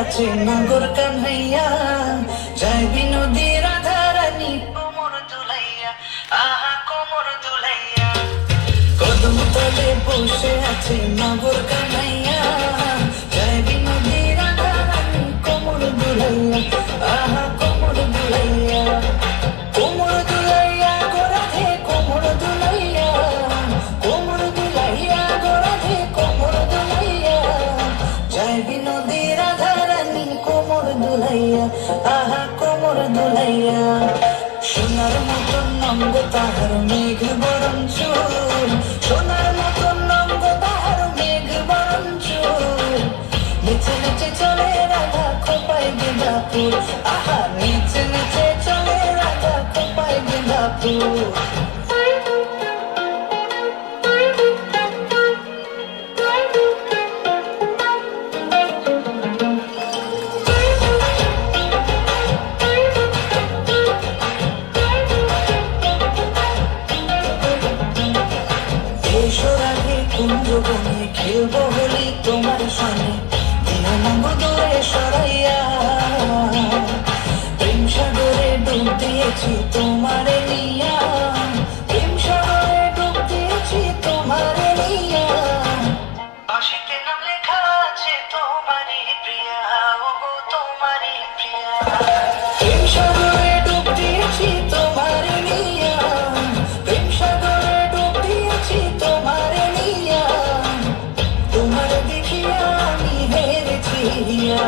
আছে নাগর কান্হাইয়া, যায় বিনোদী রাধারানী কোমর দুলাইয়া, আহা কোমর দুলাইয়া। কদম তলে বসে আছে নাগর কান্হাইয়া, যায় বিনোদী রাধারানী কোমর দুলাইয়া, আহা কোমর দুলাইয়া। কোমর দুলাইয়া গো রাধে কোমর দুলাইয়া, কোমর দুলাইয়া গো রাধে কোমর দুলাইয়া, যায় বিনোদী রাধারানী কোমর দুলাইয়া, আহা কোমর দুলাইয়া। সোনার মতন নঙ্গ তাহার মেঘ বরণ চুল, সোনার মতন নঙ্গ তাহার মেঘ বরণ চুল, নেচে নেচে চলে রাধা খোপায় গেঁদা ফুল, আহা নেচে নেচে চলে রাধা খোপায় গেঁদা ফুল। কুঞ্জবনে খেলবো হোলি তোমার সঙ্গে, দিও মঙ্গ দূরে সরাইয়া, প্রেম সাগরে ডুব দিয়েছি তোমারে নিয়া, প্রেম সাগরে ডুব দিয়েছি তোমারে নিয়া। বাঁশিতে নাম লেখা আছে তোমারই প্রিয়া, ওগো তোমারই প্রিয়া, প্রেম সাগরে ডুব দিয়েছি তোমারে নিয়া, প্রেম সাগরে ডুব দিয়েছি তোমারে নিয়া। তোমার দেখিয়া আমি হেরেছি হিয়া,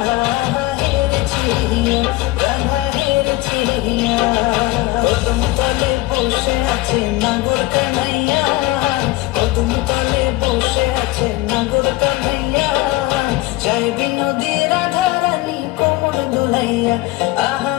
হেরেছি হিয়া, রাধা হেরেছি হিয়া। কদম তলে বসে আছে নাগর কান্হাইয়া, কদম তলে বসে আছে নাগর কান্হাইয়া, যায় বিনোদী রাধারানী কোমর দুলাইয়া, আহা